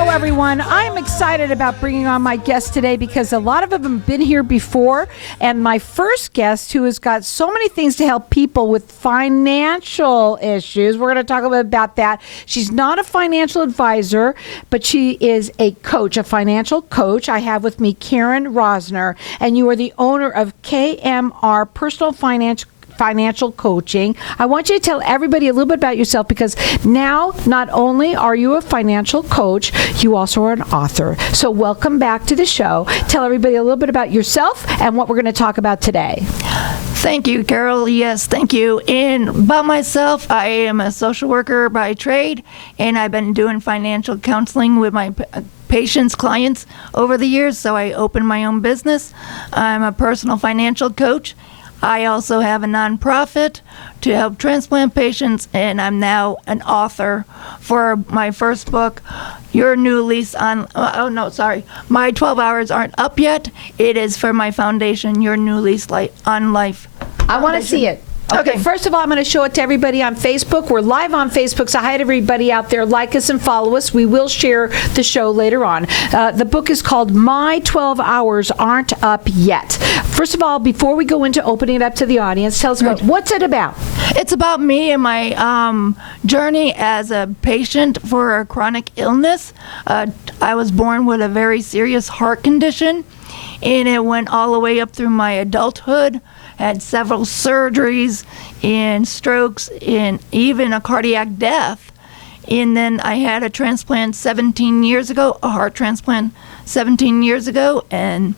Hello, everyone. I'm excited about bringing on my guest today because a lot of them have been here before. And my first guest, who has got so many things to help people with financial issues, we're going to talk a bit about that. She's not a financial advisor, but she is a coach, a financial coach. I have with me Karen Rosner, and you are the owner of KMR Personal Financial Coaching. I want you to tell everybody a little bit about yourself, because now not only are you a financial coach, you also are an author. So welcome back to the show. Tell everybody a little bit about yourself and what we're going to talk about today. Thank you, Carol. Yes, thank you. And about myself, I am a social worker by trade, and I've been doing financial counseling with my patients, clients over the years, so I opened my own business. I'm a personal financial coach. I also have a nonprofit to help transplant patients, and I'm now an author for my first book, Your New Lease on, My 12 Hours Aren't Up Yet. It is for my foundation, Your New Lease on Life. I want to see it. Okay, first of all, I'm going to show it to everybody on Facebook. We're live on Facebook, so hi to everybody out there. Like us and follow us. We will share the show later on. The book is called My 12 Hours Aren't Up Yet. First of all, before we go into opening it up to the audience, tell us about what's it about? It's about me and my journey as a patient for a chronic illness. I was born with a very serious heart condition, and it went all the way up through my adulthood. Had several surgeries and strokes and even a cardiac death. And then I had a transplant 17 years ago, a heart transplant 17 years ago, and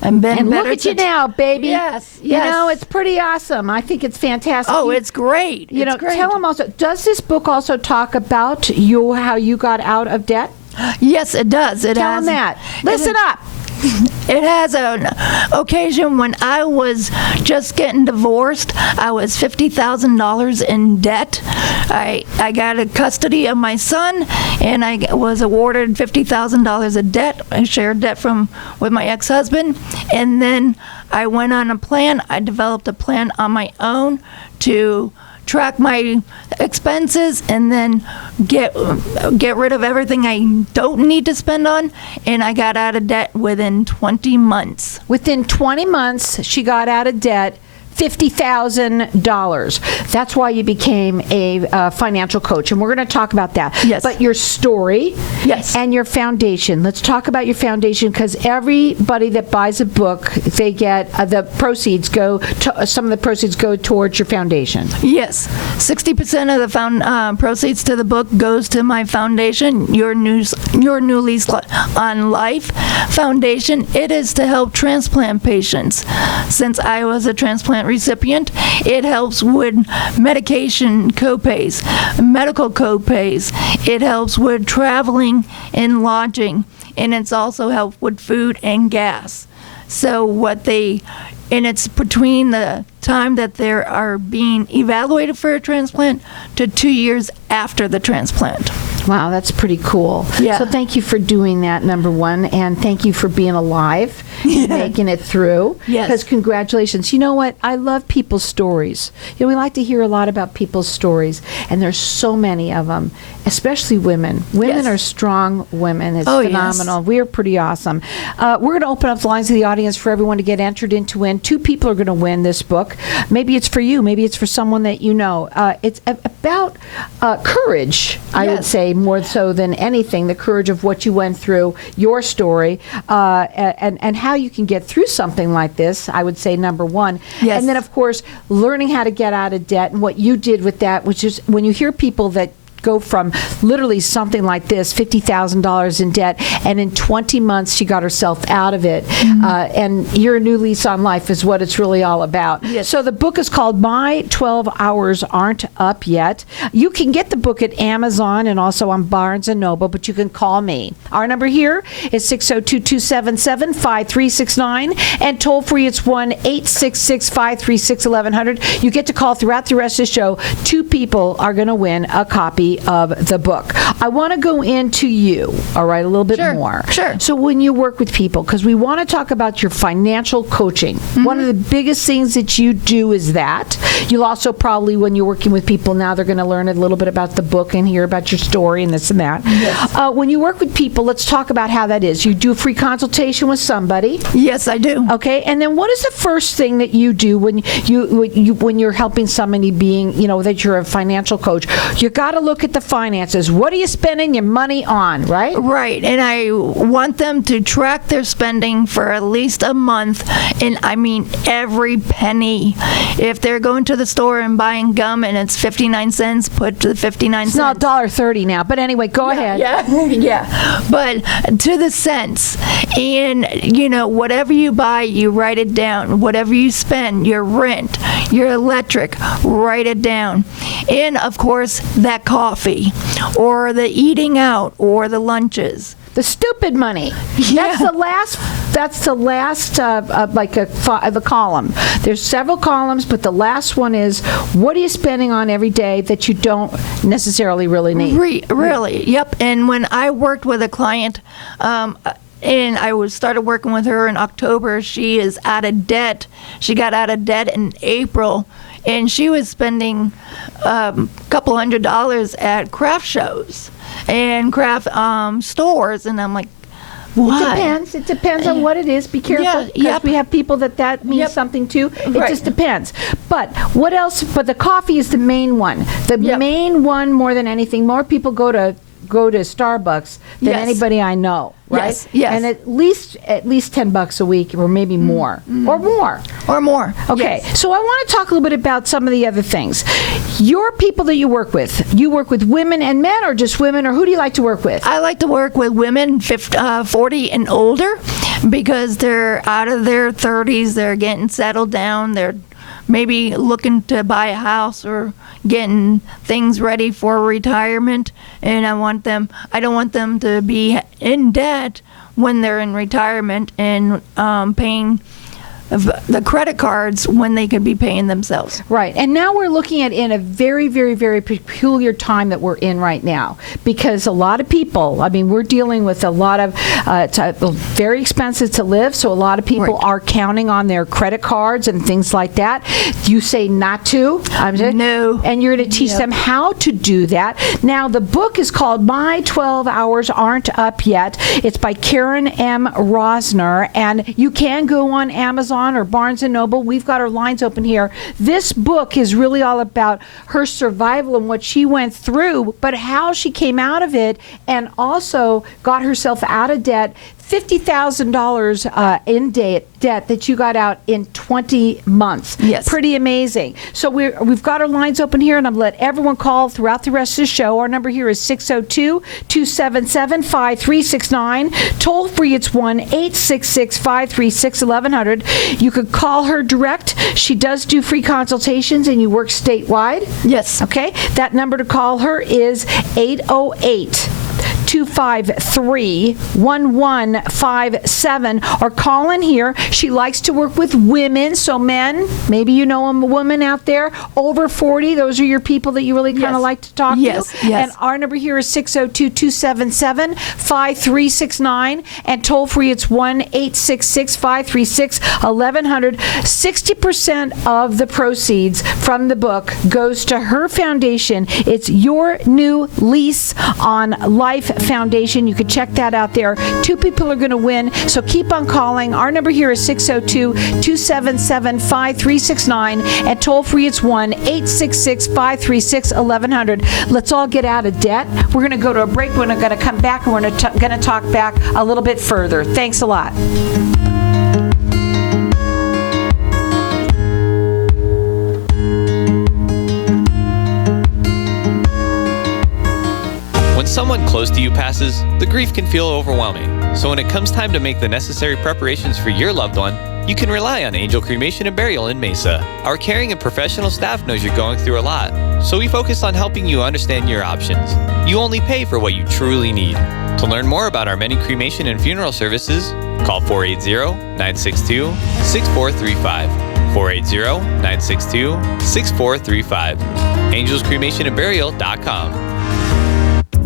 I've been and better. Look at you now, baby. Yes. You know, it's pretty awesome. I think it's fantastic. Oh, it's great. You know, tell them also, does this book also talk about how you got out of debt? Yes, it does. Tell them that. Listen up. It has an occasion when I was just getting divorced. I was $50,000 in debt. I got a custody of my son, and I was awarded $50,000 of debt. I shared debt with my ex-husband, and then I went on a plan. I developed a plan on my own to track my expenses and then get rid of everything I don't need to spend on, and I got out of debt within 20 months. Within 20 months, she got out of debt. $50,000. That's why you became a financial coach, and we're going to talk about that. Yes. But your story, yes, and your foundation. Let's talk about your foundation, because everybody that buys a book, they get some of the proceeds go towards your foundation. Yes, 60% of the proceeds to the book goes to my foundation, Your New Lease on Life Foundation. It is to help transplant patients. Since I was a transplant recipient, it helps with medication copays, medical copays. It helps with traveling and lodging, and it's also helped with food and gas. So it's between the time that they are being evaluated for a transplant to 2 years after the transplant. Wow, that's pretty cool. Yeah. So thank you for doing that, number one, and thank you for being alive and making it through. Yes. Because congratulations. You know what? I love people's stories. You know, we like to hear a lot about people's stories, and there's so many of them, especially women. Women are strong women. It's phenomenal. Yes. We are pretty awesome. We're going to open up the lines to the audience for everyone to get entered in to win. 2 people are going to win this book. Maybe it's for you. Maybe it's for someone that you know. It's about courage, I would say, more so than anything, the courage of what you went through, your story, and how you can get through something like this, I would say, number one. Yes. And then, of course, learning how to get out of debt and what you did with that, which is when you hear people that go from literally something like this, $50,000 in debt, and in 20 months she got herself out of it. Mm-hmm. And Your New Lease on Life is what it's really all about. Yes. So the book is called My 12 Hours Aren't Up Yet. You can get the book at Amazon and also on Barnes & Noble, but you can call me. Our number here is 602-277-5369, and toll free it's 1-866-536-1100. You get to call throughout the rest of the show. 2 people are going to win a copy copy of the book. I want to go into you, all right, a little bit more. Sure. So when you work with people, because we want to talk about your financial coaching, one of the biggest things that you do is that. You'll also probably, when you're working with people now, they're going to learn a little bit about the book and hear about your story and this and that. Yes. When you work with people, let's talk about how that is. You do a free consultation with somebody. Yes, I do. Okay, and then what is the first thing that you do when you're helping somebody, being, that you're a financial coach? You got to look at the finances. What are you spending your money on, right? Right, and I want them to track their spending for at least a month, and I mean every penny. If they're going to the store and buying gum and it's 59 cents, put the 59 It's cents. not $1.30 now, but anyway, go ahead. Yeah, but to the cents. And, whatever you buy, you write it down. Whatever you spend, your rent, your electric, write it down. And, of course, that coffee or the eating out or the lunches. The stupid money. Yeah. That's the last the column. There's several columns, but the last one is, what are you spending on every day that you don't necessarily really need? Really, yep. And when I worked with a client, and I started working with her in October, she is out of debt. She got out of debt in April, and she was spending a couple $100 at craft shows and craft stores, and I'm like, why? It depends on what it is. Be careful, because we have people that means something too. It just depends. But what else? But the coffee is the main one. The main one, more than anything. More people go to Starbucks than anybody I know, right? Yes. And at least $10 a week, or maybe more, or more. Okay. Yes. So I want to talk a little bit about some of the other things. Your people that you work with women and men, or just women, or who do you like to work with? I like to work with women 40 and older, because they're out of their 30s, they're getting settled down, they're maybe looking to buy a house or getting things ready for retirement, and I don't want them to be in debt when they're in retirement and paying the credit cards when they could be paying themselves. Right. And now we're looking at in a very, very, very peculiar time that we're in right now, because a lot of people, we're dealing with a lot of, it's very expensive to live, so a lot of people are counting on their credit cards and things like that. You say not to. No. And you're going to teach them how to do that. Now, the book is called My 12 Hours Aren't Up Yet. It's by Karen M. Rosner, and you can go on Amazon or Barnes & Noble. We've got our lines open here. This book is really all about her survival and what she went through, but how she came out of it and also got herself out of debt. $50,000 in debt that you got out in 20 months. Yes. Pretty amazing. So we've got our lines open here, and I'm going to let everyone call throughout the rest of the show. Our number here is 602-277-5369. Toll free, it's 1-866-536-1100. You could call her direct. She does do free consultations, and you work statewide. Yes. Okay. That number to call her is 808-253-1157, or call in here. She likes to work with women, so men, maybe you know a woman out there over 40. Those are your people that you really kind of like to talk to. Yes. And our number here is 602-277-5369, and toll free it's 1-866-536-1100. 60% of the proceeds from the book goes to her foundation. It's Your New Lease on Life Foundation. You can check that out there. 2 people are going to win, so keep on calling. Our number here is 602-277-5369, and toll free it's 1-866-536-1100. Let's all get out of debt. We're going to go to a break. We're going to come back, and we're going to talk back a little bit further. Thanks a lot. When someone close to you passes, the grief can feel overwhelming. So when it comes time to make the necessary preparations for your loved one, you can rely on Angel Cremation and Burial in Mesa. Our caring and professional staff knows you're going through a lot, so we focus on helping you understand your options. You only pay for what you truly need. To learn more about our many cremation and funeral services, call 480-962-6435. 480-962-6435. AngelsCremationandBurial.com.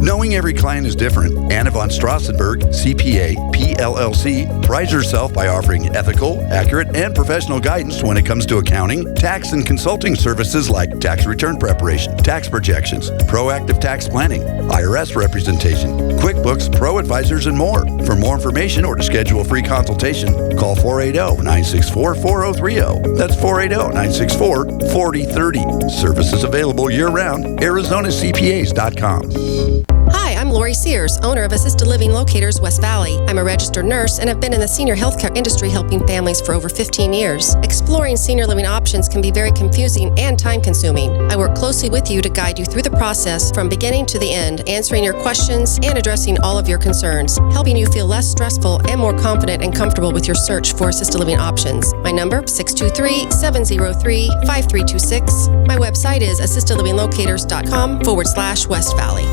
Knowing every client is different, Anna von Strassenberg, CPA, PLLC, prides herself by offering ethical, accurate, and professional guidance when it comes to accounting, tax, and consulting services like tax return preparation, tax projections, proactive tax planning, IRS representation, QuickBooks, Pro Advisors, and more. For more information or to schedule a free consultation, call 480-964-4030. That's 480-964-4030. Services available year-round. ArizonaCPAs.com. Hi, I'm Lori Sears, owner of Assisted Living Locators West Valley. I'm a registered nurse and have been in the senior healthcare industry helping families for over 15 years. Exploring senior living options can be very confusing and time-consuming. I work closely with you to guide you through the process from beginning to the end, answering your questions and addressing all of your concerns, helping you feel less stressful and more confident and comfortable with your search for assisted living options. My number, 623-703-5326. My website is assistedlivinglocators.com/West Valley.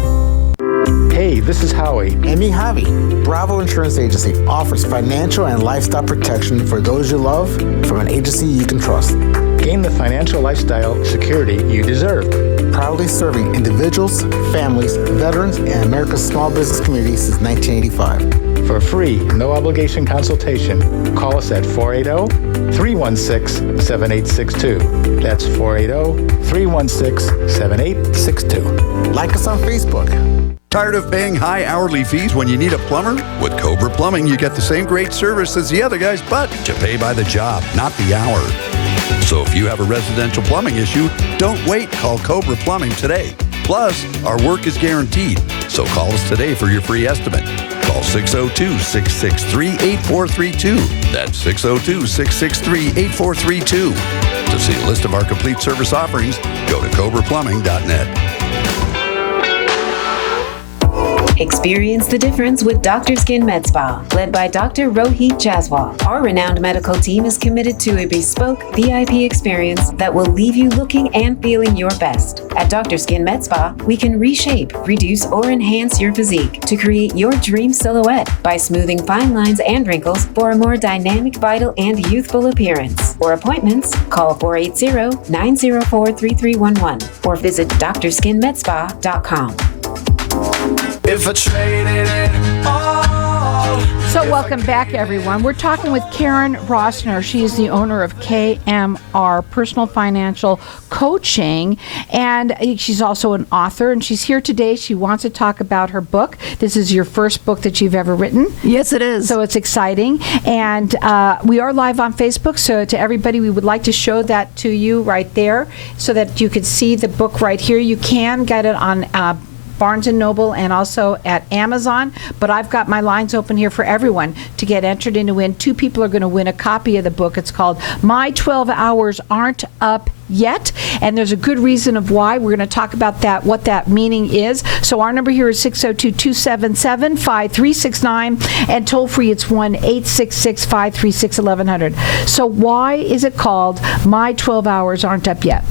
Hey, this is Howie. And me, Javi. Bravo Insurance Agency offers financial and lifestyle protection for those you love from an agency you can trust. Gain the financial lifestyle security you deserve. Proudly serving individuals, families, veterans, and America's small business community since 1985. For a free, no-obligation consultation, call us at 480-316-7862. That's 480-316-7862. Like us on Facebook. Tired of paying high hourly fees when you need a plumber? With Cobra Plumbing, you get the same great service as the other guys, but you pay by the job, not the hour. So if you have a residential plumbing issue, don't wait. Call Cobra Plumbing today. Plus, our work is guaranteed. So call us today for your free estimate. Call 602-663-8432. That's 602-663-8432. To see a list of our complete service offerings, go to cobraplumbing.net. Experience the difference with Dr. Skin Med Spa, led by Dr. Rohit Jaswal. Our renowned medical team is committed to a bespoke VIP experience that will leave you looking and feeling your best. At Dr. Skin Med Spa, we can reshape, reduce, or enhance your physique to create your dream silhouette by smoothing fine lines and wrinkles for a more dynamic, vital, and youthful appearance. For appointments, call 480-904-3311 or visit drskinmedspa.com. If I traded it all. So welcome back, everyone. We're talking with Karen Rossner. She is the owner of KMR, Personal Financial Coaching, and she's also an author, and she's here today. She wants to talk about her book. This is your first book that you've ever written. Yes, it is. So it's exciting. And we are live on Facebook, so to everybody, we would like to show that to you right there so that you could see the book right here. You can get it on Barnes & Noble and also at Amazon, but I've got my lines open here for everyone to get entered in to win. 2 people are going to win a copy of the book. It's called My 12 Hours Aren't Up Yet, and there's a good reason of why. We're going to talk about that, what that meaning is. So our number here is 602-277-5369, and toll free it's 1-866-536-1100. So why is it called My 12 Hours Aren't Up Yet?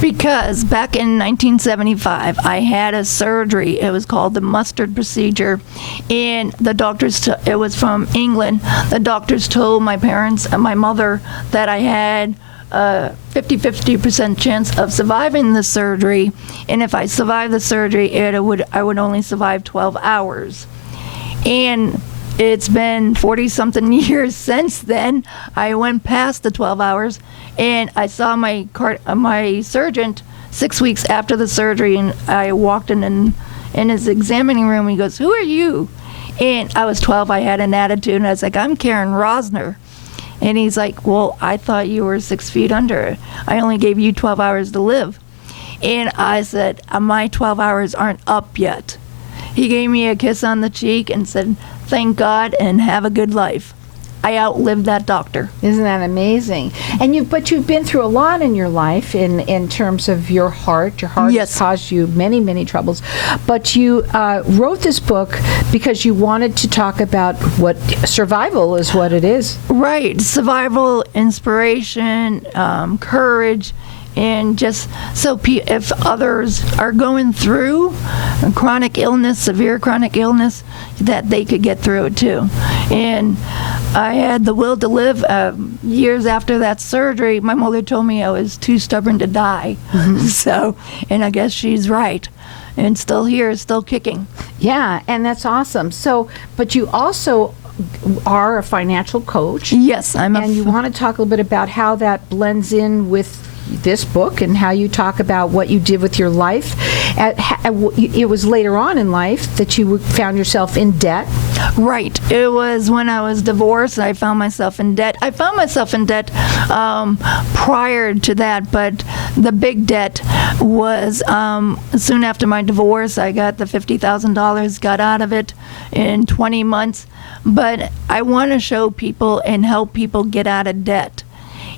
Because back in 1975, I had a surgery. It was called the mustard procedure. And the doctors, it was from England. The doctors told my parents and my mother that I had a 50% chance of surviving the surgery. And if I survived the surgery, I would only survive 12 hours. And it's been 40-something years since then. I went past the 12 hours, and I saw my surgeon 6 weeks after the surgery, and I walked in his examining room, and he goes, "Who are you?" And I was 12. I had an attitude, and I was like, "I'm Karen Rossner." And he's like, "Well, I thought you were 6 feet under. I only gave you 12 hours to live." And I said, "My 12 hours aren't up yet." He gave me a kiss on the cheek and said, "Thank God and have a good life." I outlived that doctor. Isn't that amazing? And you've been through a lot in your life in terms of your heart. Your heart Yes. has caused you many, many troubles. But you wrote this book because you wanted to talk about what survival is, what it is. Right. Survival, inspiration, courage, and just so if others are going through chronic illness, severe chronic illness, that they could get through it too. And I had the will to live. Years after that surgery, my mother told me I was too stubborn to die. Mm-hmm. So, and I guess she's right. and still here, still kicking. Yeah, and that's awesome. So, but you also are a financial coach. Yes, And you want to talk a little bit about how that blends in with this book and how you talk about what you did with your life. It was later on in life that you found yourself in debt. Right. It was when I was divorced, I found myself in debt. I found myself in debt prior to that, but the big debt was soon after my divorce. I got the $50,000, got out of it in 20 months. But I want to show people and help people get out of debt.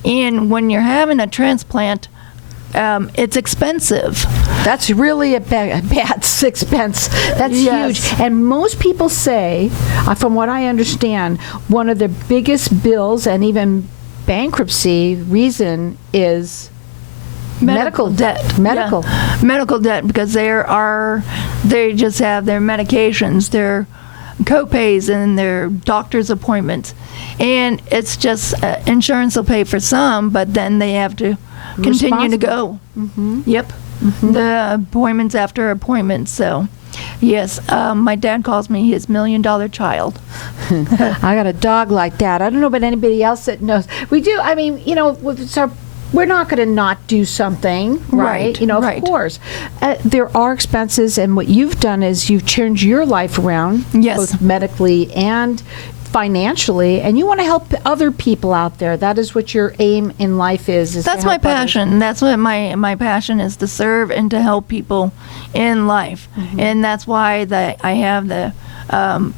And when you're having a transplant, it's expensive. That's really a bad expense. That's Yes. huge. And most people say, from what I understand, one of the biggest bills and even bankruptcy reason is medical debt. Medical. Yeah. Medical debt, because they just have their medications, their co-pays and their doctor's appointments. And it's just insurance will pay for some, but then they have to continue to go. Mm-hmm. Yep. Mm-hmm. The appointments after appointments. So, yes, my dad calls me his $1 million child. I got a dog like that. I don't know about anybody else that knows. We do. I mean, we're not going to not do something, right? Right. Of course. There are expenses, and what you've done is you've turned your life around, Yes. both medically and financially, and you want to help other people out there. That is what your aim in life is to That's my help others. passion. That's what my passion is, to serve and to help people in life. Mm-hmm. And that's why I have the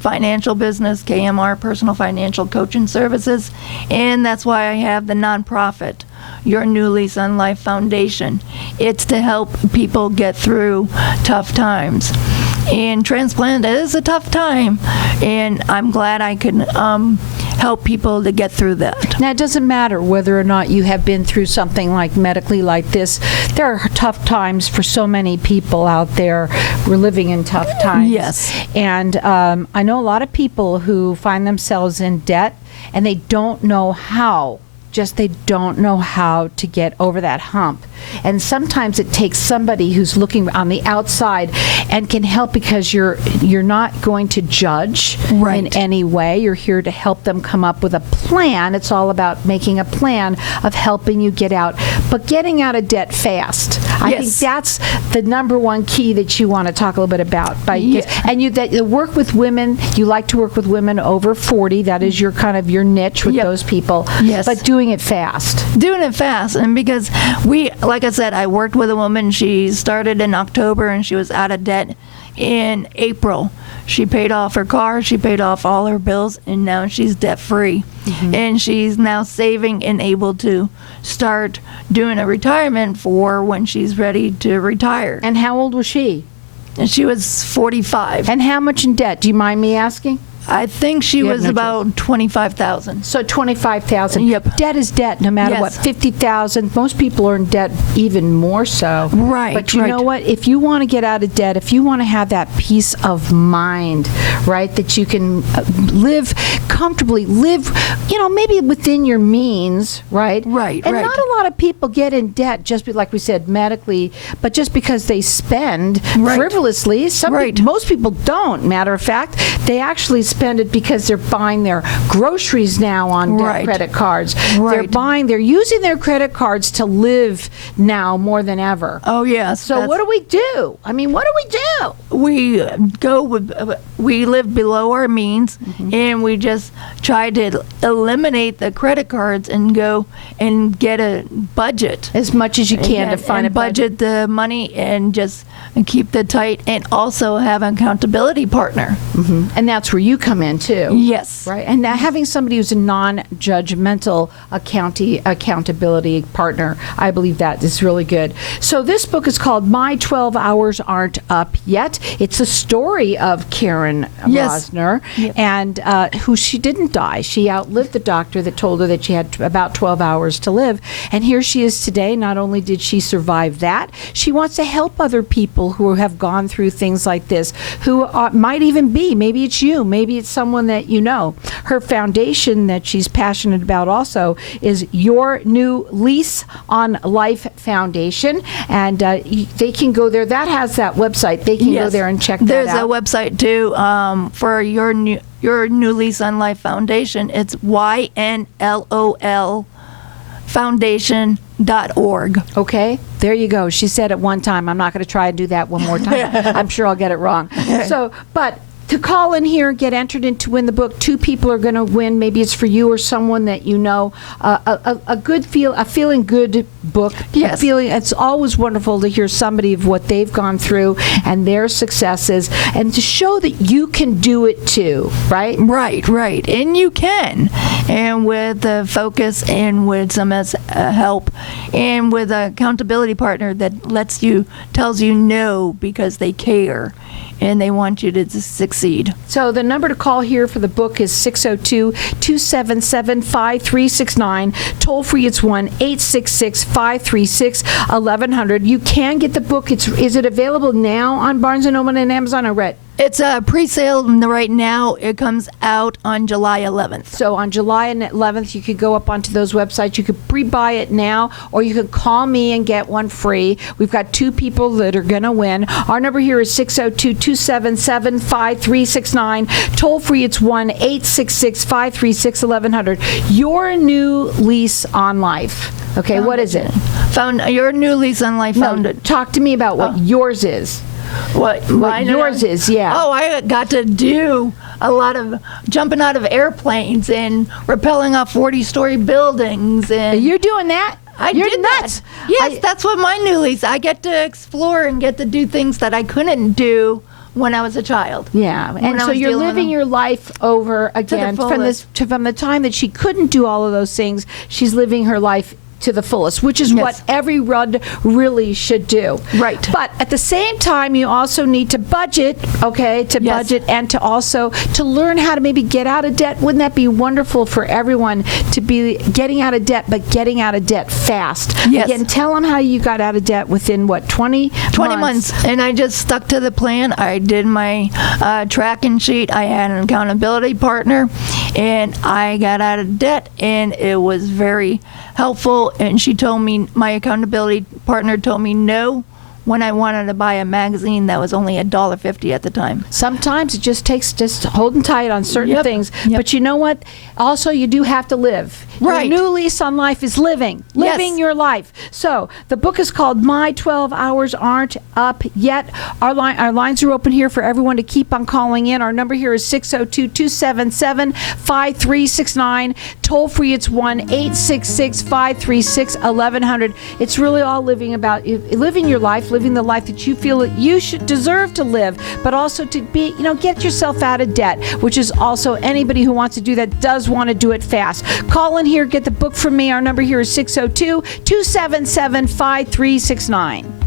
financial business, KMR, Personal Financial Coaching Services. And that's why I have the nonprofit, Your New Lease on Life Foundation. It's to help people get through tough times. And transplant is a tough time, and I'm glad I can help people to get through that. Now, it doesn't matter whether or not you have been through something like medically like this. There are tough times for so many people out there. We're living in tough times. Yes. And I know a lot of people who find themselves in debt, and they don't know how. They don't know how to get over that hump. And sometimes it takes somebody who's looking on the outside and can help, because you're not going to judge Right. in any way. You're here to help them come up with a plan. It's all about making a plan of helping you get out, but getting out of debt fast. I Yes. think that's the number one key that you want to talk a little bit about. Yeah. And you work with women. You like to work with women over 40. That is your kind of your niche with Yep. those people. Yes. But doing it fast. Doing it fast. And because like I said, I worked with a woman. She started in October and she was out of debt in April. She paid off her car, she paid off all her bills, and now she's debt free. Mm-hmm. And she's now saving and able to start doing a retirement for when she's ready to retire. And how old was she? And she was 45. And how much in debt? Do you mind me asking? I think she You have was no about 25,000. So 25,000. Yep. Debt is debt, no matter Yes. what. 50,000. Most people are in debt even more so. Right, But you right. know what? If you want to get out of debt, if you want to have that peace of mind, right, that you can live comfortably, maybe within your means, right? Right, And right. not a lot of people get in debt like we said, medically, but just because they spend Right. frivolously. Right. Most people don't. Matter of fact, they actually spend it because they're buying their groceries now on Right. credit cards. Right. They're using their credit cards to live now more than ever. Oh, yes. So what do we do? I mean, what do we do? We live below our means, Mm-hmm. and we just try to eliminate the credit cards and go and get a budget. As much as you can to And- find and a budget. the money and just keep the tight, and also have an accountability partner. And that's where you come in too. Yes. Right. And now having somebody who's a non-judgmental accountability partner, I believe that is really good. So this book is called My 12 Hours Aren't Up Yet. It's a story of Karen Yes. Rosner, Yep. and who she didn't die. She outlived the doctor that told her that she had about 12 hours to live. And here she is today. Not only did she survive that, she wants to help other people who have gone through things like this, who might even be maybe maybe it's you. Maybe it's someone that you know. Her foundation that she's passionate about also is Your New Lease on Life Foundation. And they can go there. That has that website. They can go there and check that There's out. a website too for Your New Lease on Life Foundation. It's YNLOL foundation.org. Okay, there you go. She said it one time. I'm not going to try and do that one more time. I'm sure I'll get it wrong. So, but to call in here and get entered in to win the book, 2 people are going to win. Maybe it's for you or someone that you know. A feeling good book. Yes. It's always wonderful to hear somebody of what they've gone through and their successes, and to show that you can do it too. Right. Right. And you can. And with the focus and with some help and with an accountability partner that tells you no because they care and they want you to succeed. So the number to call here for the book is 602-277-5369. Toll free, it's 1-866-536-1100. You can get the book. Is it available now on Barnes & Noble and Amazon or Red? It's a pre-sale right now. It comes out on July 11th. So on July 11th, you could go up onto those websites. You could pre-buy it now, or you could call me and get one free. We've got 2 people that are going to win. Our number here is 602-277-5369. Toll free, it's 1-866-536-1100. Your New Lease on Life. Okay, what is it? Your New Lease on Life Founded. Talk to me about what yours is. What yours is, yeah. Oh, I got to do a lot of jumping out of airplanes and rappelling off 40-story buildings. And you're doing that? You're did nuts. That. Yes, that's what my new lease. I get to explore and get to do things that I couldn't do when I was a child. Yeah, and so you're living your life over again from the time that she couldn't do all of those things. She's living her life to the fullest, which is what every run really should do. Right. But at the same time, you also need to budget, budget, and to also to learn how to maybe get out of debt. Wouldn't that be wonderful for everyone to be getting out of debt, but getting out of debt fast? Yes. Again, tell them how you got out of debt within, 20 months. And I just stuck to the plan. I did my tracking sheet. I had an accountability partner, and I got out of debt, and it was very helpful. And she told me, my accountability partner told me no when I wanted to buy a magazine that was only $1.50 at the time. Sometimes it just takes holding tight on certain things. But you know what? Also, you do have to live. Right. Your new lease on life is living your life. So the book is called My 12 Hours Aren't Up Yet. Our lines are open here for everyone to keep on calling in. Our number here is 602-277-5369. Toll free, it's 1-866-536-1100. It's really all living your life, living the life that you feel that you should deserve to live, but also to be, get yourself out of debt, which is also anybody who wants to do that does want to do it fast. Call in here, get the book from me. Our number here is 602-277-5369.